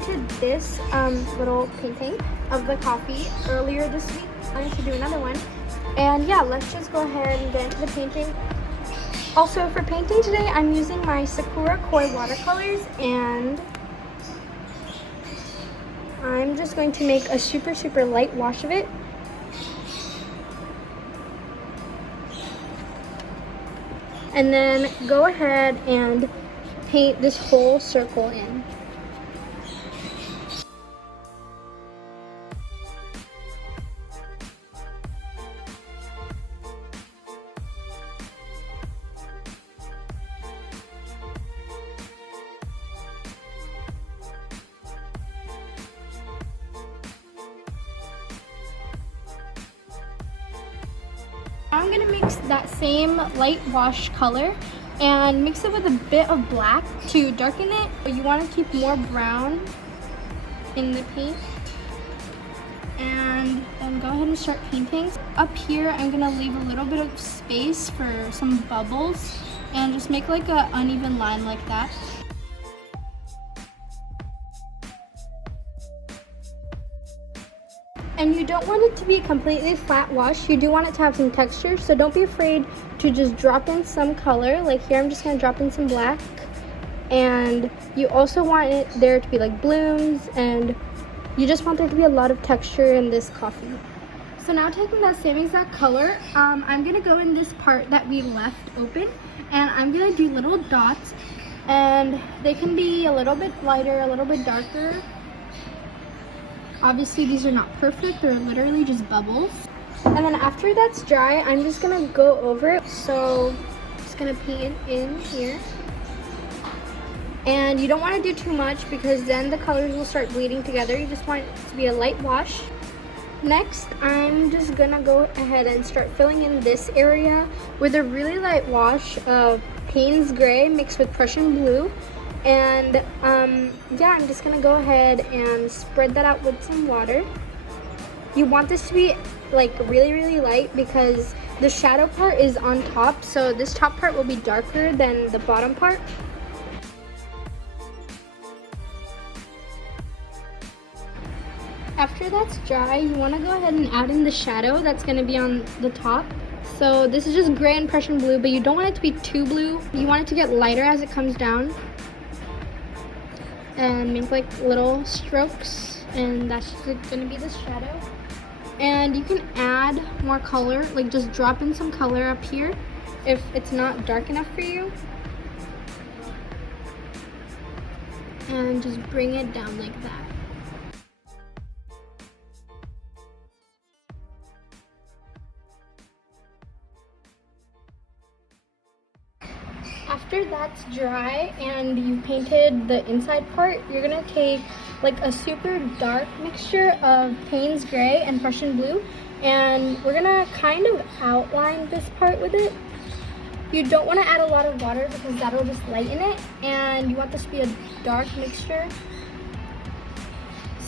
painted this little painting of the coffee earlier this week. I need to do another one. And yeah, let's just go ahead and get into the painting. Also, for painting today, I'm using my Sakura Koi watercolors, and I'm just going to make a super light wash of it. And then go ahead and paint this whole circle in. Now I'm gonna mix that same light wash color and mix it with a bit of black to darken it. But you want to keep more brown in the paint. And then go ahead and start painting. Up here, I'm gonna leave a little bit of space for some bubbles and just make like an uneven line like that. And you don't want it to be a completely flat wash. You do want it to have some texture, so don't be afraid to just drop in some color. Like here, I'm just gonna drop in some black. And you also want it there to be like blooms, and you just want there to be a lot of texture in this coffee. So now taking that same exact color, I'm gonna go in this part that we left open, and I'm gonna do little dots, and they can be a little bit lighter, a little bit darker. Obviously these are not perfect, they're literally just bubbles. And then after that's dry, I'm just gonna go over it. So just gonna paint in here. And you don't want to do too much because then the colors will start bleeding together. You just want it to be a light wash. Next, I'm just gonna go ahead and start filling in this area with a really light wash of Payne's Gray mixed with Prussian Blue. And yeah, I'm just gonna go ahead and spread that out with some water. You want this to be like really light because the shadow part is on top, so this top part will be darker than the bottom part. After that's dry, you want to go ahead and add in the shadow that's going to be on the top. So this is just gray and Prussian blue, but you don't want it to be too blue. You want it to get lighter as it comes down. And make like little strokes, and that's going to be the shadow. And you can add more color, like just drop in some color up here if it's not dark enough for you. And just bring it down like that. After that's dry and you painted the inside part, you're gonna take like a super dark mixture of Payne's Gray and Prussian Blue, and we're gonna kind of outline this part with it. You don't want to add a lot of water because that'll just lighten it, and you want this to be a dark mixture.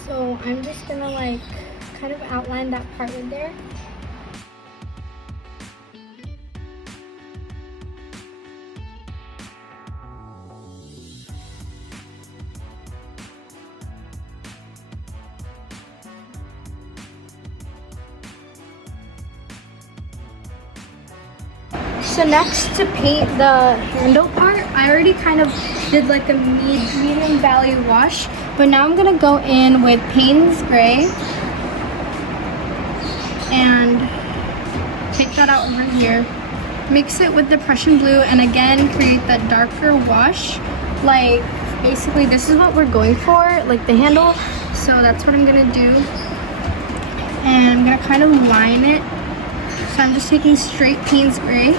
So I'm just gonna like kind of outline that part right there. So next, to paint the handle part, I already kind of did like a medium value wash, but now I'm gonna go in with Payne's Gray and take that out over here, mix it with the Prussian Blue, and again create that darker wash. Like basically this is what we're going for, like the handle. So that's what I'm gonna do, and I'm gonna kind of line it. So I'm just taking straight Payne's Gray.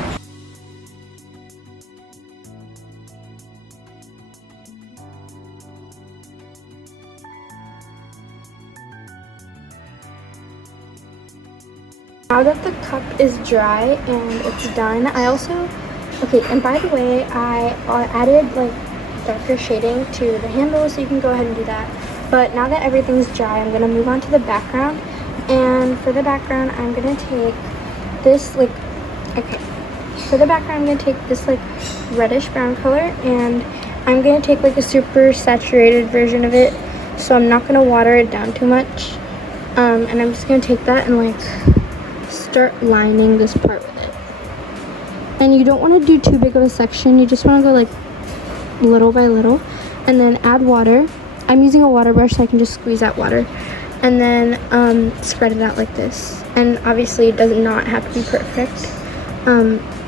Now that the cup is dry and it's done, and by the way, I added like darker shading to the handle, so you can go ahead and do that. But now that everything's dry, I'm gonna move on to the background. And for the background, I'm gonna take this reddish brown color, and I'm gonna take like a super saturated version of it. so I'm not gonna water it down too much. And I'm just gonna take that and like start lining this part with it. And you don't want to do too big of a section. You just want to go like little by little, and then add water. I'm using a water brush so I can just squeeze that water, and then spread it out like this. And obviously it does not have to be perfect.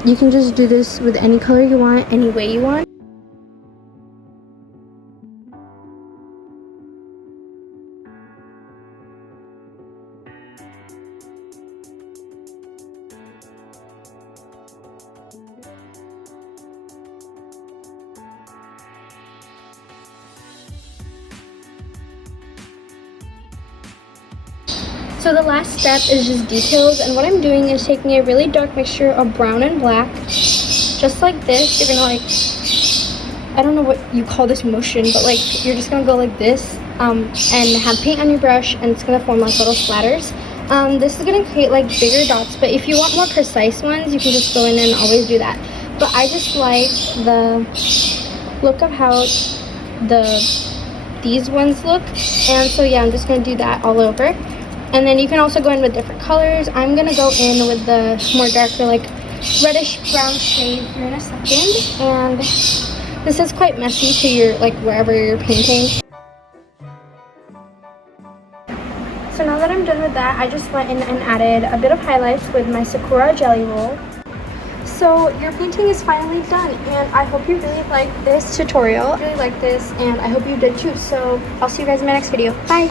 You can just do this with any color you want, any way you want. So the last step is just details, and what I'm doing is taking a really dark mixture of brown and black, just like this. You're gonna like, I don't know what you call this motion, but like you're just gonna go like this, and have paint on your brush, and it's gonna form like little splatters. This is gonna create like bigger dots, but if you want more precise ones, you can just go in and always do that. But I just like the look of how these ones look, and so yeah, I'm just gonna do that all over. And then you can also go in with different colors. I'm gonna go in with the more darker, like reddish brown shade here in a second. And this is quite messy to your, like, wherever you're painting. So now that I'm done with that, I just went in and added a bit of highlights with my Sakura jelly roll. So your painting is finally done, and I hope you really liked this tutorial. I really liked this, and I hope you did too. So I'll see you guys in my next video. Bye!